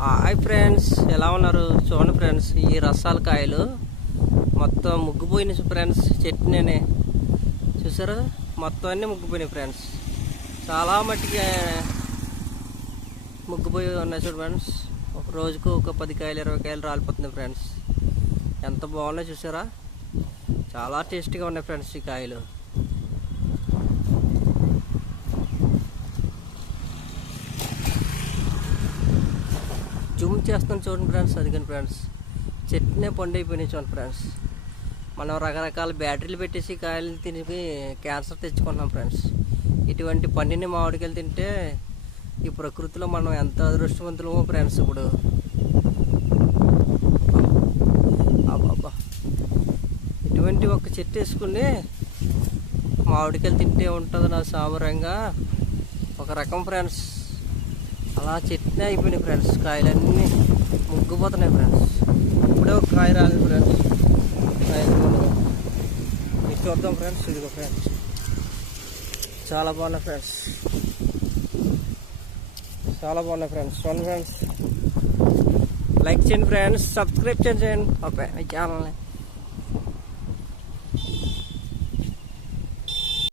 Hi friends, ఎలా ఉన్నారు? చూడండి ఫ్రెండ్స్, ఈ రసాల కాయలు మొత్తం ముగ్గిపోయినాయి ఫ్రెండ్స్. చెట్టునే చూసారు, మొత్తం అన్నీ ముగ్గిపోయినాయి ఫ్రెండ్స్. చాలా మట్టికి ముగ్గిపోయి ఉన్నాయి చూడు ఫ్రెండ్స్. ఒక రోజుకు ఒక 10 కాయలు 20 కాయలు రాలిపోతుంది ఫ్రెండ్స్. ఎంత బాగున్నాయి చూసారా, చాలా టేస్టీగా ఉన్నాయి ఫ్రెండ్స్ ఈ కాయలు. జూమ్ చేస్తాను చూడండి ఫ్రెండ్స్, అది కానీ ఫ్రెండ్స్ చెట్టునే పండు అయిపోయినాయి చూడండి ఫ్రెండ్స్. మనం రకరకాల బ్యాటరీలు పెట్టేసి కాయలు తిని క్యాన్సర్ తెచ్చుకుంటున్నాం ఫ్రెండ్స్. ఇటువంటి పండిని మామిడికాయలు తింటే ఈ ప్రకృతిలో మనం ఎంత అదృష్టవంతులమో ఫ్రెండ్స్. ఇప్పుడు అబ్బా, ఇటువంటి ఒక చెట్టు వేసుకుని మామిడికాయలు తింటే ఉంటుంది నా సామరంగా ఒక రకం ఫ్రెండ్స్. అలా చెట్టునే అయిపోయినాయి ఫ్రెండ్స్, కాయలన్నీ ముగ్గిపోతున్నాయి ఫ్రెండ్స్. ఇప్పుడే ఒక కాయ రాలేదు ఫ్రెండ్స్. ఇది చూద్దాం ఫ్రెండ్స్, ఇదిగో ఫ్రెండ్స్ చాలా బాగున్నాయి ఫ్రెండ్స్, చాలా బాగున్నాయి ఫ్రెండ్స్. చూడండి ఫ్రెండ్స్, లైక్ చేయండి ఫ్రెండ్స్, సబ్స్క్రైబ్ చేయండి ఓకే ఈ ఛానల్ని.